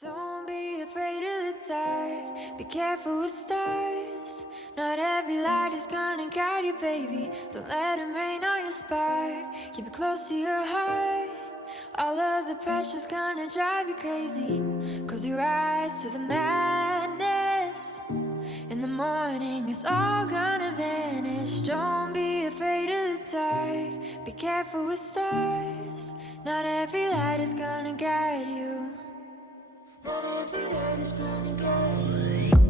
Don't be afraid of the dark, be careful with stars. Not every light is gonna guide you, baby. Don't let them rain on your spark. Keep it close to your heart. All of the pressure's gonna drive you crazy. Close your eyes to the madness. In the morning it's all gonna vanish. Don't be afraid of the dark, be careful with stars. Not every light is gonna guide you.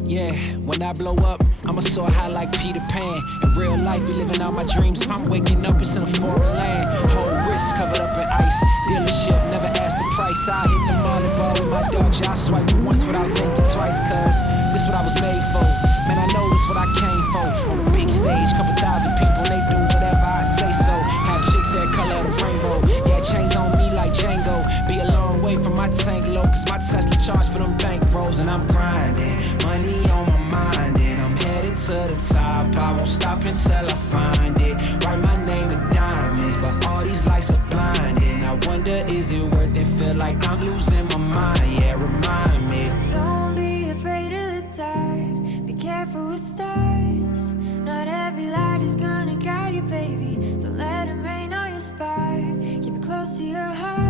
Yeah, when I blow up, I'ma soar high like Peter Pan. In real life, be living out my dreams. If I'm waking up, it's in a foreign land. Whole wrist covered up in ice. Dealership, never asked the price. I hit the molly bar with my Dodge. I swipe it once without thinking twice. Cause this what I was made for. Man, I know this what I came for. On the big stage, couple thousand people, they do whatever I say so. Have chicks every color of the rainbow. Yeah, chains on me like Django. Be a long way from my tank low. Cause my Tesla charge for them bank rolls. And I'm grinding, money on my mind. And I'm headed to the top. I won't stop until I find it. Write my name in diamonds, but all these lights are blinding. I wonder, is it worth it? Feel like I'm losing my mind. Yeah, remind me. Don't be afraid of the dark, be careful with stars. Not every light is gonna guide you, baby. Don't let them rain on your spark. Keep it close to your heart.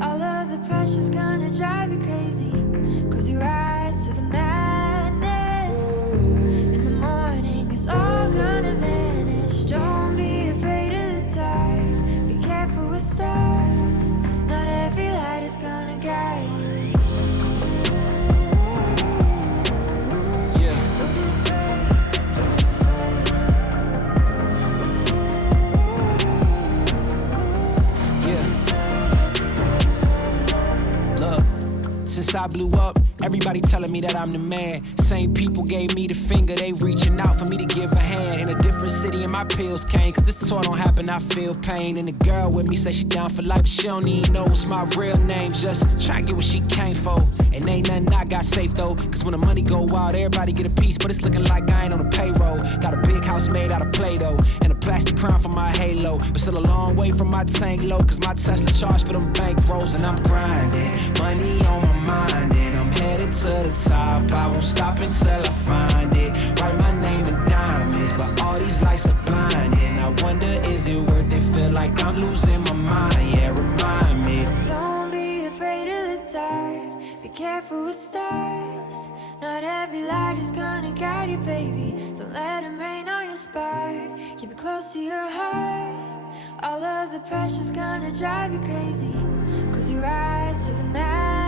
All of the pressure's gonna drive you crazy. Close your eyes to the madness. In the morning it's all gonna vanish. Don't be afraid of the dark, be careful with stars. Not every light is gonna guide you. Since I blew up, everybody telling me that I'm the man. Same people gave me the finger, they reaching out for me to give a hand. In a different city and my pills came, cause this tour don't happen, I feel pain. And the girl with me say she down for life, but she don't even know what's my real name. Just try to get what she came for. And ain't nothing I got safe though, cause when the money go wild, everybody get a piece. But it's looking like I ain't on the payroll. Got a big house made out of Play-Doh, and a plastic crown for my halo. But still a long way from my tank low, cause my Tesla charge for them bank rolls. And I'm grinding, money on my mind, and I'm headed to the top. I won't stop until I find it. Write my name in diamonds, but all these lights are blinding. I wonder, is it worth it? Feel like I'm losing my mind. Yeah, remind me. Don't be afraid of the dark, be careful with stars. Not every light is gonna guide you, baby. Don't let them rain on your spark. Keep it close to your heart. All of the pressure's gonna drive you crazy. Close your eyes to the madness.